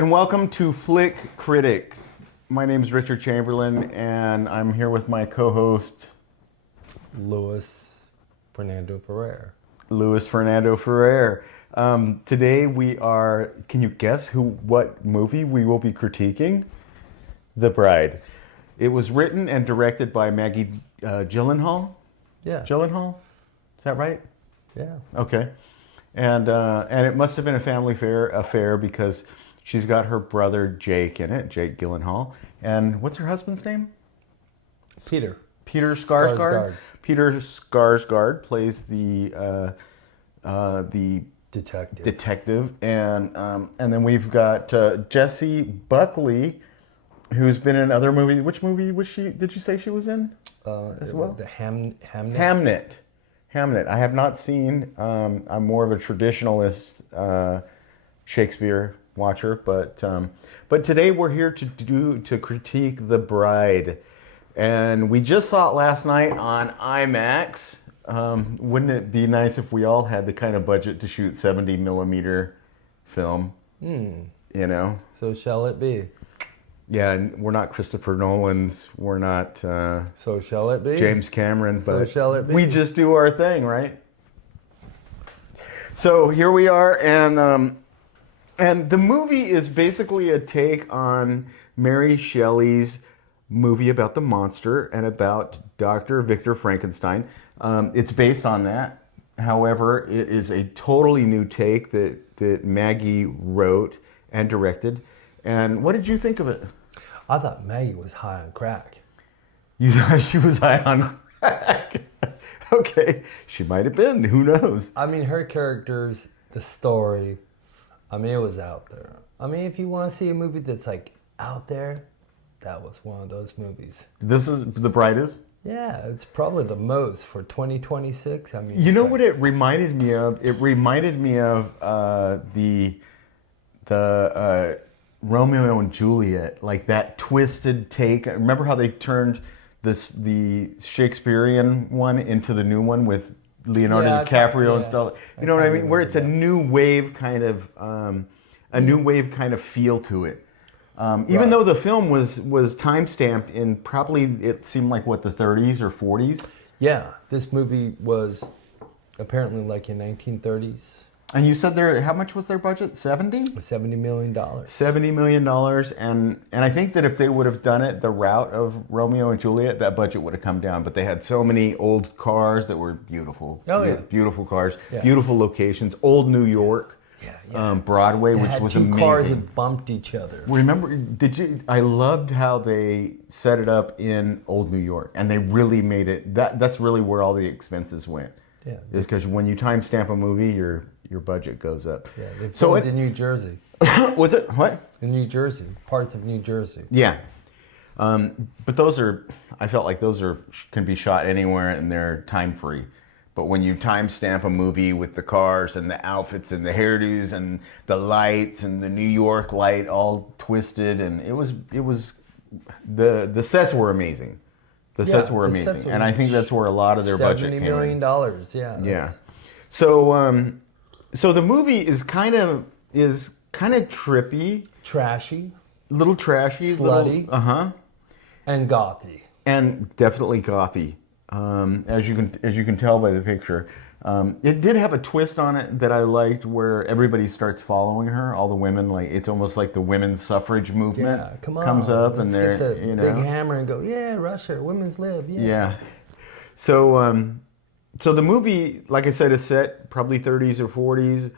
and welcome to Flick Critic. My name is Richard Chamberlain, and I'm here with my co-host, Luis Fernando Ferrer. Today we are, can you guess what movie we will be critiquing? The Bride. It was written and directed by Maggie Gyllenhaal. Yeah. Gyllenhaal? Is that right? Yeah. Okay. And it must have been a family affair because she's got her brother Jake in it, Jake Gyllenhaal. And what's her husband's name? Peter. Peter Skarsgård. Peter Skarsgård plays the detective, and then we've got Jessie Buckley, who's been in other movies. Which movie was she? Did you say she was in as well? The Hamnet. Hamnet. I have not seen. I'm more of a traditionalist Shakespeare watcher, but today we're here to critique The Bride, and we just saw it last night on IMAX. Wouldn't it be nice if we all had the kind of budget to shoot 70 millimeter film? You know. So shall it be? Yeah, and we're not Christopher Nolan's. We're not. So shall it be? James Cameron. But so shall it be? We just do our thing, right? So here we are, and the movie is basically a take on Mary Shelley's movie about the monster and about Dr. Victor Frankenstein. It's based on that. However, it is a totally new take that Maggie wrote and directed. And what did you think of it? I thought Maggie was high on crack. You thought she was high on crack? Okay, she might have been. Who knows? I mean, her characters, the story, I mean, it was out there. I mean, if you want to see a movie that's like out there, that was one of those movies. This is The Bride is? Yeah, it's probably the most for 2026. I mean, you know what it reminded me of? It reminded me of the Romeo and Juliet, like that twisted take. Remember how they turned the Shakespearean one into the new one with Leonardo DiCaprio and stuff. You know what I mean? Where it's a new wave kind of feel to it. Even though the film was time stamped in probably, it seemed like what, the 30s or 40s. Yeah, this movie was apparently like in 1930s. And you said how much was their budget? 70? $70 million. $70 million. And I think that if they would have done it the route of Romeo and Juliet, that budget would have come down. But they had so many old cars that were beautiful. Oh, yeah. Beautiful cars, yeah. Beautiful locations, old New York, Broadway, which was amazing. Two cars that bumped each other. Remember, I loved how they set it up in old New York. And they really made it, that's really where all the expenses went. Yeah. Is because when you timestamp a movie, your budget goes up. Yeah, they filmed in New Jersey. Was it? What? In New Jersey, parts of New Jersey. Yeah. But I felt like those can be shot anywhere and they're time free. But when you timestamp a movie with the cars and the outfits and the hairdos and the lights and the New York light all twisted, and it was the sets were amazing. The sets were amazing, and I think that's where a lot of their budget came. $70 million, yeah. Yeah. So the movie is kind of trippy, trashy, little trashy, slutty, and gothy, and definitely gothy, as you can tell by the picture. It did have a twist on it that I liked, where everybody starts following her. All the women, like it's almost like the women's suffrage movement comes up, and they're big hammer and go, yeah, Russia, women's live, yeah. Yeah. So the movie, like I said, is set probably 30s or 40s.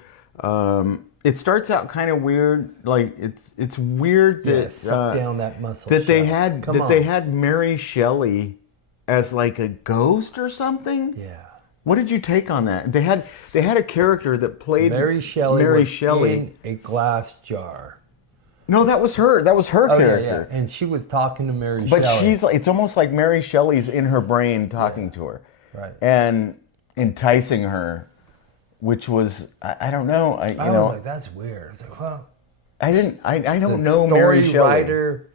It starts out kind of weird, like it's weird that suck down that muscle that they had Mary Shelley as like a ghost or something. Yeah. What did you take on that? They had a character that played Mary Shelley in a glass jar. No, that was her. That was her character. Yeah. And she was talking to Mary Shelley. But she's like, it's almost like Mary Shelley's in her brain talking to her. Right. And enticing her, which was, I don't know. I was like, that's weird. I was like, well, I don't know Mary Shelley. Writer,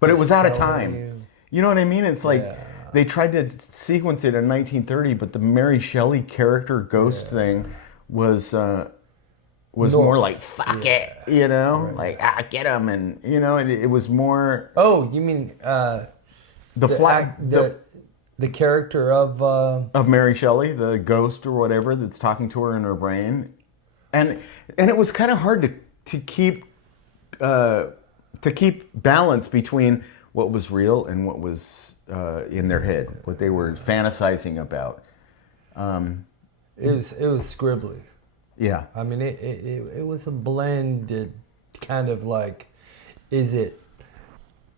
but it was out of time. You know what I mean? It's like they tried to sequence it in 1930, but the Mary Shelley character ghost thing was was more like fuck it, Right. like get him, and it was more Oh, you mean the the flat act the character of of Mary Shelley, the ghost or whatever that's talking to her in her brain, and it was kind of hard to keep uh, to keep balance between what was real and what was in their head, what they were fantasizing about. it was scribbly. Yeah, I mean, it was a blended kind of like, is it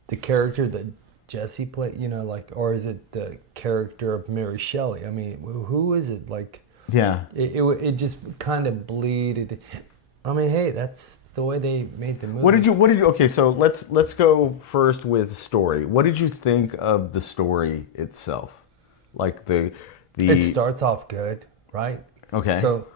the character that Jesse played, like, or is it the character of Mary Shelley? I mean, who is it? Like, yeah. it just kind of bleeded. I mean, hey, that's the way they made the movie. What did you? Okay, so let's go first with story. What did you think of the story itself? Like the It starts off good, right? Okay. So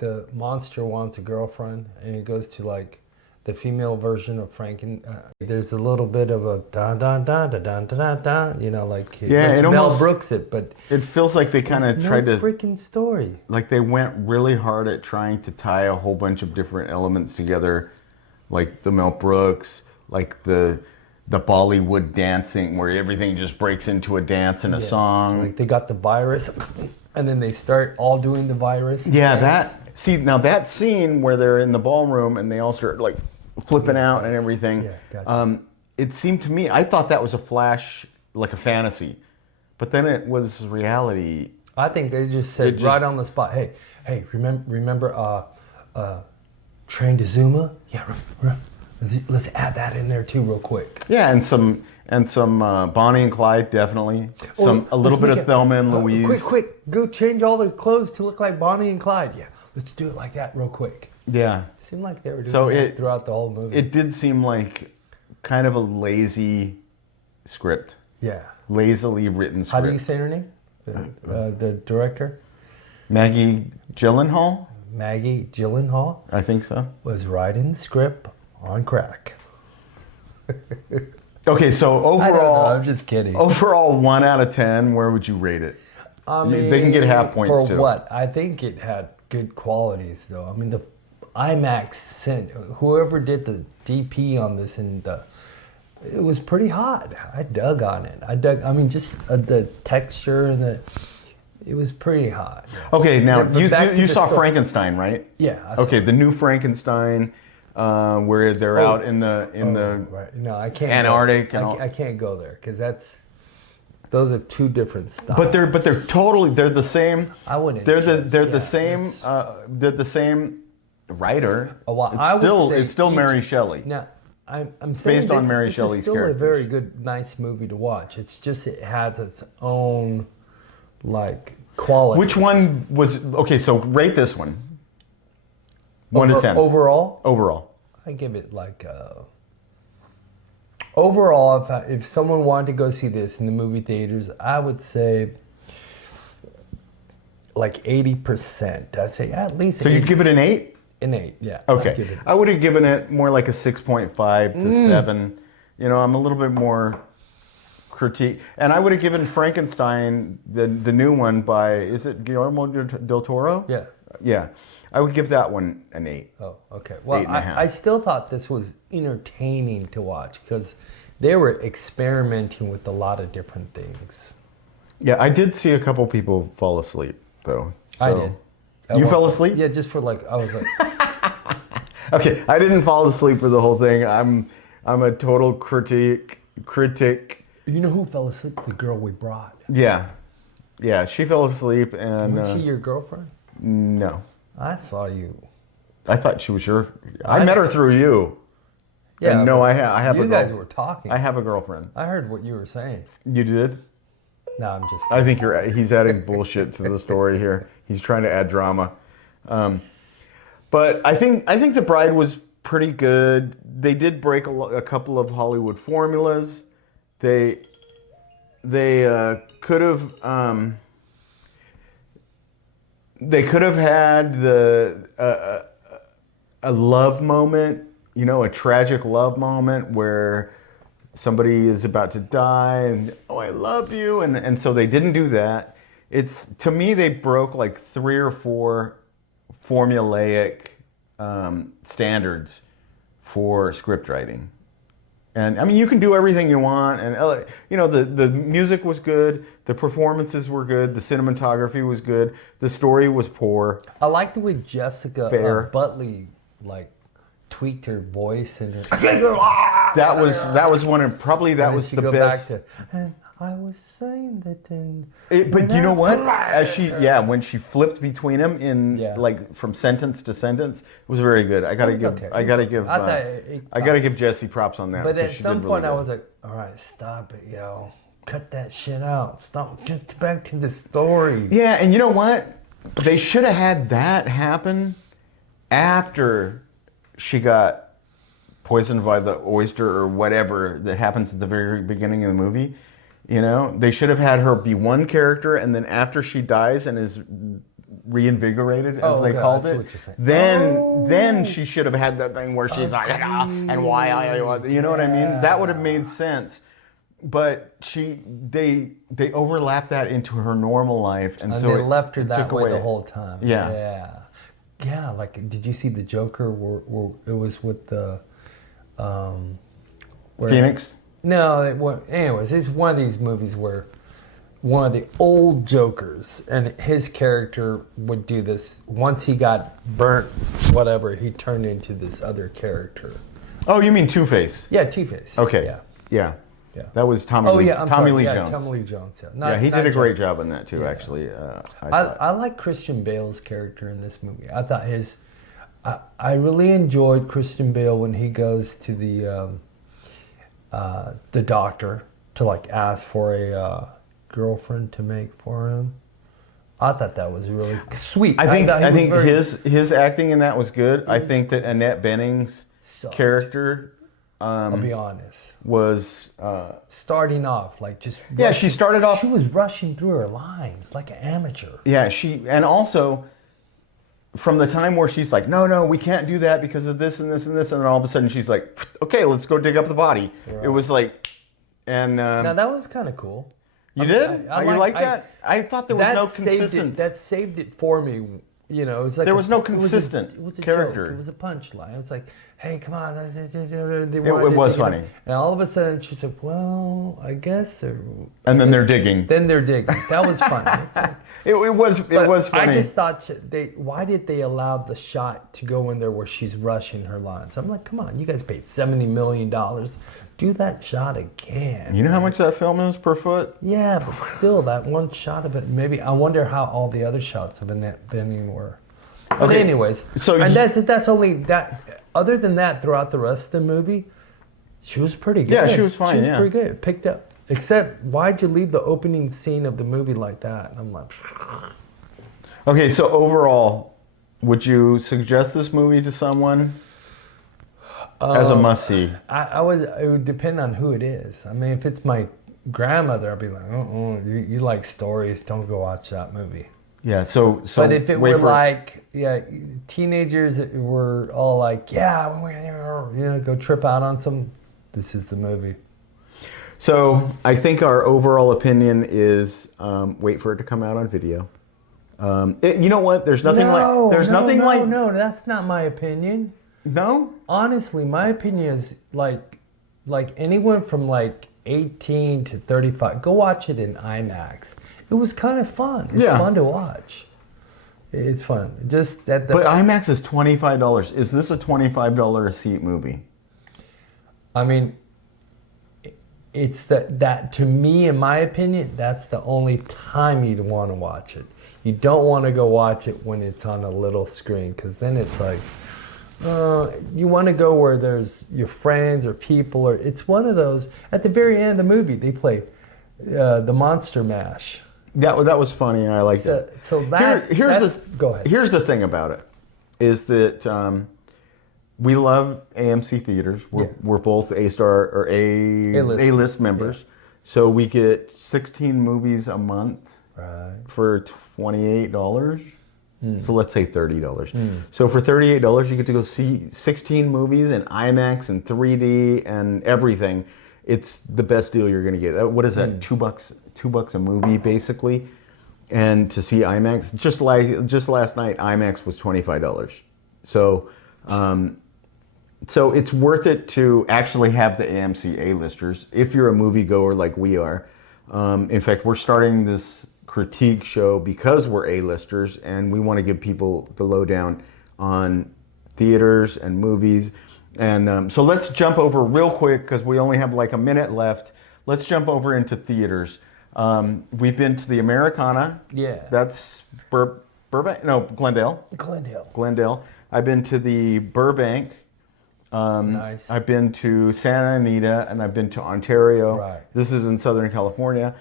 the monster wants a girlfriend, and it goes to like the female version of Franken. There's a little bit of a da da da da da da da, like Yeah, it Mel almost Brooks it, but it feels like they kind of it's tried no to freaking story. like they went really hard at trying to tie a whole bunch of different elements together, like the Mel Brooks, like the Bollywood dancing where everything just breaks into a dance and a song. Like they got the virus, and then they start all doing the virus. Yeah, dance. now that scene where they're in the ballroom and they all start like flipping out and everything. Yeah, gotcha. It seemed to me, I thought that was a flash, like a fantasy, but then it was reality. I think they just said right on the spot, hey, remember Train to Zuma? Yeah, let's add that in there too, real quick. Yeah, and some Bonnie and Clyde definitely. A little bit of Thelma and Louise. Quick, go change all their clothes to look like Bonnie and Clyde. Yeah, let's do it like that, real quick. Yeah. It seemed like they were doing that throughout the whole movie. It did seem like kind of a lazy script. Yeah. Lazily written script. How do you say her name? The director? Maggie Gyllenhaal? Maggie Gyllenhaal I think so. was writing the script on crack. Okay, so overall, I don't know, I'm just kidding. Overall, 1 out of 10, where would you rate it? I mean, they can get half points for too. what? I think it had good qualities, though. I mean, the IMAX sent whoever did the DP on this, and it was pretty hot. I dug on it. I mean, just the texture and it was pretty hot. Okay, now But you saw Frankenstein, right? Yeah. I saw Okay, the new Frankenstein, where they're out in the right. No, I can't. Antarctic go. and all. I can't go there because those are two different styles. But they're the same. I wouldn't. They're the same writer. Oh, well, It's still Mary Shelley. Now, I'm saying Based on Mary this Shelley's is still characters. a very good, nice movie to watch. It's just it has its own like quality. Which one was okay? So rate this one. 1 to 10 overall? Overall. I give it like overall. If someone wanted to go see this in the movie theaters, I would say like 80%. I'd say at least. So you'd give it an 8? An 8, yeah. Okay. I would have given it more like a 6.5 to 7. I'm a little bit more critique. And I would have given Frankenstein, the new one by, is it Guillermo del Toro? Yeah. Yeah. I would give that one an 8. Oh, okay. Well, 8.5. I still thought this was entertaining to watch because they were experimenting with a lot of different things. Yeah, I did see a couple people fall asleep, though. I did. You fell asleep? Yeah, just for like, I was like... Okay, I didn't fall asleep for the whole thing. I'm a total critic. You know who fell asleep? The girl we brought. Yeah. Yeah, she fell asleep and... Was she your girlfriend? No. I saw you. I thought she was your... I met her through you. Yeah. And no, I have you a guys were talking. I have a girlfriend. I heard what you were saying. You did? No, I'm just I think he's adding bullshit to the story here. He's trying to add drama. But I think The Bride was pretty good. They did break a couple of Hollywood formulas. They could have had a love moment, a tragic love moment where somebody is about to die and I love you, and so they didn't do that. To me they broke like 3 or 4 formulaic standards for script writing. And I mean, you can do everything you want, and the music was good, the performances were good, the cinematography was good, the story was poor. I like the way Jessica Fair. Butley like tweaked her voice and her. That was one of probably that was the best. Back to, and I was saying that. But you know what? When she flipped between them in like from sentence to sentence, it was very good. I gotta give Jesse props on that. But at some point, really I was like, all right, stop it, yo. Cut that shit out. Stop. Get back to the story. Yeah, and you know what? They should have had that happen after she got poisoned by the oyster or whatever that happens at the very beginning of the movie. You know, they should have had her be one character, and then after she dies and is reinvigorated, as they called it, then she should have had that thing where she's like, and why, you know what I mean? That would have made sense. But they overlapped that into her normal life, and so they left her that way away the whole time. Yeah. Like, did you see the Joker? Where it was with the Phoenix. No, anyways, it's one of these movies where one of the old Jokers and his character would do this. Once he got burnt, whatever, he turned into this other character. Oh, you mean Two-Face? Yeah, Two-Face. Okay. Yeah. That was Tommy Lee Jones. Tommy Lee Jones. Yeah, he did a great job in that too. Actually, I like Christian Bale's character in this movie. I thought I really enjoyed Christian Bale when he goes to the doctor to like ask for a girlfriend to make for him. I thought that was really sweet. I think his acting in that was good. I think that Annette Bening's character, I'll be honest, was starting off like just she started off. She was rushing through her lines like an amateur. Yeah, and also from the time where she's like, no, we can't do that because of this and this and this, and then all of a sudden she's like, okay, let's go dig up the body. Right. It was like, and now that was kind of cool. You did? You like that? I thought there was no consistency. That saved it for me. You know, it's like there was no consistent character. Joke. It was a punchline. It was like, hey, come on. It was funny. And all of a sudden she's like, well, I guess. And then they're digging. That was funny. Like, it was funny. I just thought, why did they allow the shot to go in there where she's rushing her lines? I'm like, come on, you guys paid $70 million. Do that shot again. You know how much that film is per foot? Yeah, but still, that one shot of it, maybe, I wonder how all the other shots of Annette Bening were. But anyways, that's only that. Other than that, throughout the rest of the movie, she was pretty good. Yeah, she was fine. She was pretty good. It picked up. Except, why'd you leave the opening scene of the movie like that? And I'm like... Okay, so overall, would you suggest this movie to someone as a must-see? It would depend on who it is. I mean, if it's my grandmother, I'd be like, you like stories, don't go watch that movie. Yeah, so but if it were like, teenagers were all like, go trip out on some, this is the movie. So I think our overall opinion is wait for it to come out on video. You know what? There's nothing like. No, that's not my opinion. No? Honestly, my opinion is like anyone from like 18 to 35, go watch it in IMAX. It was kind of fun. It's fun to watch. It's fun. Just that. But IMAX is $25. Is this a $25 a seat movie? I mean, it's that to me, in my opinion, that's the only time you'd want to watch it. You don't want to go watch it when it's on a little screen, because then it's like, you want to go where there's your friends or people, or it's one of those. At the very end of the movie, they play the Monster Mash. That was funny. I liked it. So go ahead. Here's the thing about it, is that we love AMC theaters. We're both A-star or A-list members, so we get 16 movies a month for $28. So let's say $30. So for $38, you get to go see 16 movies in IMAX and 3D and everything. It's the best deal you're going to get. What is that? $2 a movie, basically. and to see IMAX, just last night, IMAX was $25. So, so it's worth it to actually have the AMC A-listers if you're a moviegoer like we are. In fact, we're starting this critique show because we're A-listers, and we want to give people the lowdown on theaters and movies. And so let's jump over real quick because we only have like a minute left. Let's jump over into theaters. We've been to the Americana. Yeah. That's Burbank? No, Glendale. Glendale. Glendale. I've been to the Burbank. Nice. I've been to Santa Anita, and I've been to Ontario. Right. This is in Southern California.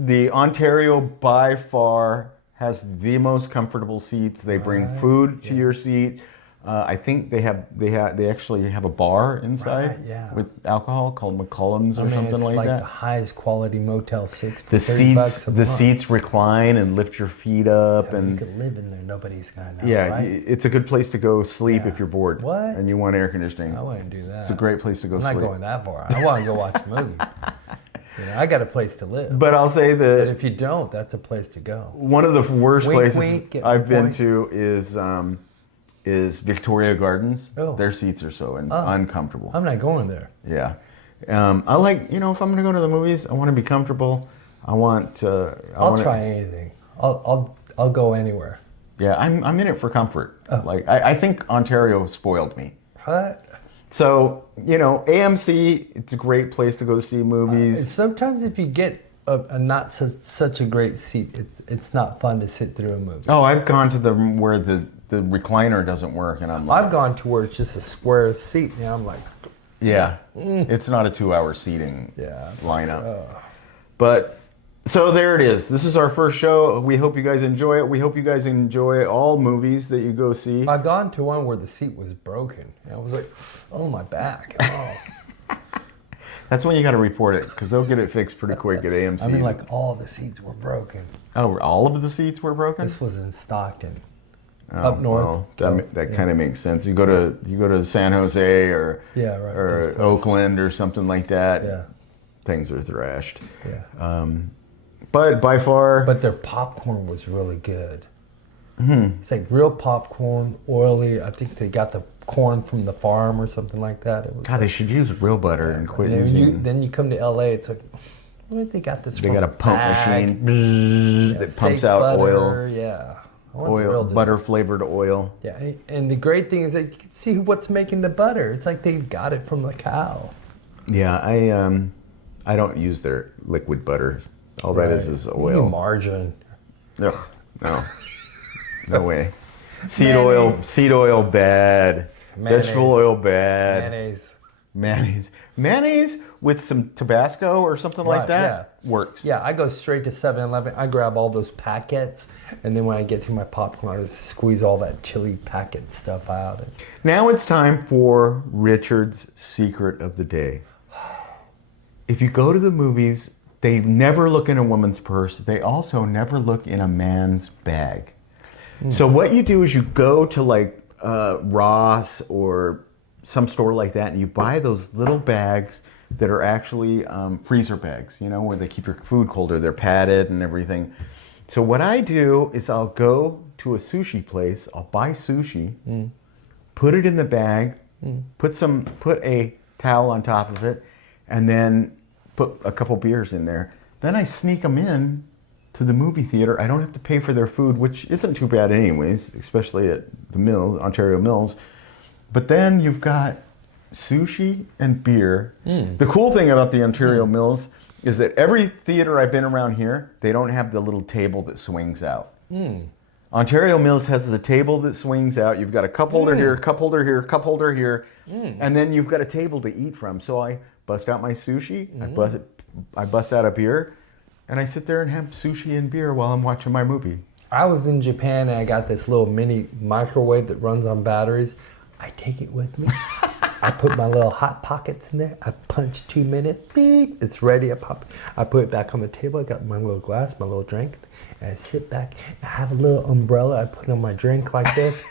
The Ontario by far has the most comfortable seats. They bring food to your seat. I think they actually have a bar inside with alcohol called McCullum's or something like that. The highest quality Motel 6. The seats recline and lift your feet up, You and could live in there. Nobody's gonna know. Right? it's a good place to go sleep if you're bored. What? And you want air conditioning. I wouldn't do that. It's a great place to go sleep. I'm not going that far. I want to go watch a movie. I got a place to live. But I'll say that But if you don't, that's a place to go. one of the worst Wink, places wink, get my I've been point. to is Victoria Gardens. Oh. Their seats are so uncomfortable. I'm not going there. Yeah. I like, if I'm going to go to the movies, I want to be comfortable. I'll try anything. I'll go anywhere. Yeah, I'm in it for comfort. Like, I think Ontario spoiled me. What? So, AMC, it's a great place to go see movies. Sometimes if you get a not such a great seat, it's not fun to sit through a movie. Oh, I've gone to where the recliner doesn't work, and I'm like, I've gone to where it's just a square seat, and I'm like, yeah, it's not a 2-hour seating Yeah. lineup. But so there it is. This is our first show. We hope you guys enjoy it. We hope you guys enjoy all movies that you go see. I've gone to one where the seat was broken, and I was like, oh, my back. Oh. That's when you got to report it, because they'll get it fixed pretty quick at AMC. I mean, like, all the seats were broken. Oh, all of the seats were broken? This was in Stockton. Oh, Up north. Well, that kind of makes sense. You go to San Jose or Oakland or something like that. Yeah. Things are thrashed. Yeah. But by far, But their popcorn was really good. It's like real popcorn, oily. I think they got the corn from the farm or something like that. It was God, they should use real butter and quit and using. then you come to LA, it's like, where did they got this They from? got a pump Bag. machine that pumps out butter, oil, Yeah. I want the real deal. butter flavored oil. Yeah, and the great thing is that you can see what's making the butter. It's like they got it from the cow. Yeah, I don't use their liquid butter. All that is You oil. need margarine. Ugh, no way. Seed oil bad. Mayonnaise. Vegetable oil bad. Mayonnaise. Mayonnaise with some Tabasco or something like Right, that works. Yeah, I go straight to 7-Eleven. I grab all those packets, and then when I get to my popcorn, I just squeeze all that chili packet stuff out. Now it's time for Richard's secret of the day. If you go to the movies, they never look in a woman's purse. They also never look in a man's bag. So what you do is you go to like Ross or some store like that, and you buy those little bags that are actually freezer bags, where they keep your food colder. They're padded and everything. So what I do is I'll go to a sushi place. I'll buy sushi, put it in the bag, put a towel on top of it, and then put a couple beers in there. Then I sneak them in to the movie theater. I don't have to pay for their food, which isn't too bad anyways, especially at the Mills, Ontario Mills. But then you've got sushi and beer. The cool thing about the Ontario Mills is that every theater I've been around here, they don't have the little table that swings out. Ontario Mills has the table that swings out. You've got a cup holder here, cup holder here, cup holder here, and then you've got a table to eat from. So I bust out my sushi, I bust out a beer, and I sit there and have sushi and beer while I'm watching my movie. I was in Japan, and I got this little mini microwave that runs on batteries. I take it with me. I put my little hot pockets in there. I punch 2 minutes. Beep. It's ready. I put it back on the table. I got my little glass, my little drink. And I sit back. I have a little umbrella. I put on my drink like this.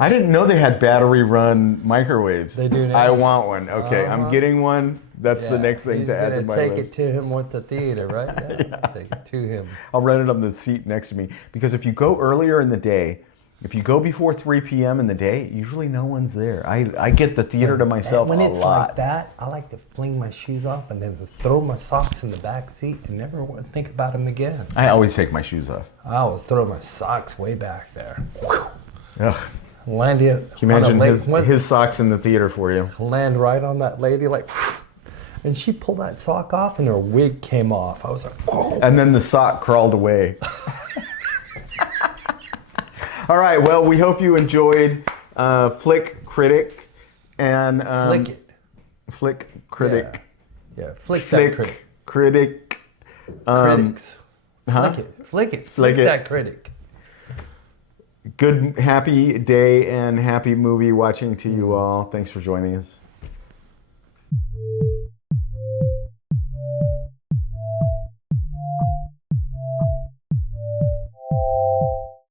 I didn't know they had battery run microwaves. They do now. I want one. Okay, I'm getting one. That's the next thing He's to add to gonna my take list. it to him with the theater, right? Yeah. Take it to him. I'll rent it on the seat next to me because if you go earlier in the day, if you go before 3 p.m. in the day, usually no one's there. I get the theater to myself When a it's lot. like that, I like to fling my shoes off and then throw my socks in the back seat and never think about them again. I always take my shoes off. I always throw my socks way back there. Ugh. Land it. Can you imagine his socks in the theater for you? Land right on that lady, like, and she pulled that sock off and her wig came off. I was like, whoa. And then the sock crawled away. All right, well, we hope you enjoyed Flick Critic and Flick it. Flick Critic. Yeah, flick that critic. Critic. Critics. Huh? Flick it. Flick it. Flick Flick it. that critic. Good, happy day and happy movie watching to you all. Thanks for joining us.